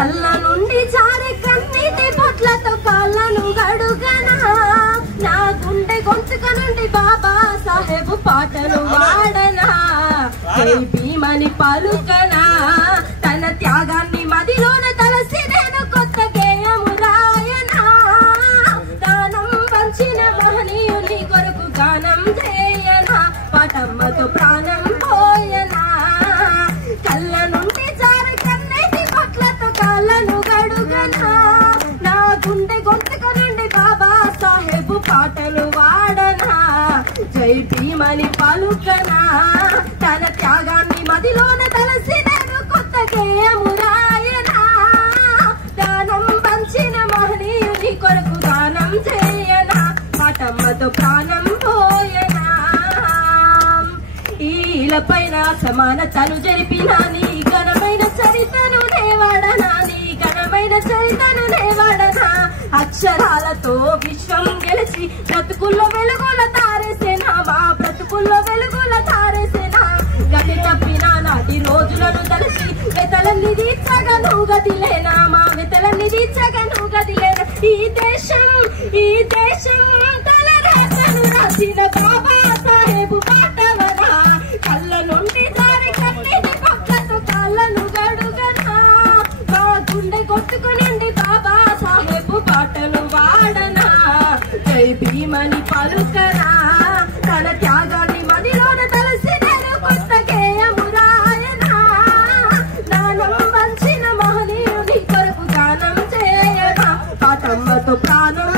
కళ్ళ నుండి జారే కన్నీటి పొట్లతో కాళ్ళను గడుగనా నా గుండె గొంతుక నుండి బాబా సాహెబ్ పాటలు వాడనా జై భీమని పలుకనా తన త్యాగాన్ని మదిలోన తలసి నేను కొత్త గేయము రాయనా దానం పంచిన మహనీయుని కొరకు గానం చేయనా పాటమ్మతో ప్రాణం పోయనా కళ్ళ నుండి జారే కన్నీటి పొట్లతో కాళ్ళను గడుగనా నా గుండె గొంతుక నుండి బాబా సాహెబ్ పాటలు వాడనా జై భీమని పలుకనా తన త్యాగాన్ని మదిలోన తలసి నేను కొత్త గేయము రాయనా దానం పంచిన మహనీయుని కొరకు దానం చేయనా పాటమ్మతో ప్రాణం పోయనా ఈలపైన సమానతను జరిపిన నీ ఘనమైన చరితను నేవాడనా నీ ఘనమైన చరితను నేవాడనా అక్షరాలతో విశ్వం గెలిచి బ్రతుకుల్లో వెలుగుల తారేసేనా మా బ్రతుకుల్లో వెలుగుల తారేసేనా గతి తప్పిన నాటి రోజులను తలసి వెతలన్నీ తీర్చగను గదిలేనా మా వెతలన్నీ తీర్చగను గదిలేనా ఈ దేశం తలరాతను రాసిన బాబా సాహెబ్ పాటవనా కళ్ళ నుండి జారి కన్నీటి పొట్లతో కాళ్ళను గడుగనా మా గుండె కొట్టుకునండి బాబా సాహెబ్ పాటలు వాడనా జై భీమని పలుకనా తన త్యాగాన్ని మదిలోన తలసి నేను కొత్త గేయము రాయనా దానం వంచిన మహనీయుని కొరకు గానం చేయనా పాటమ్మతో ప్రాణం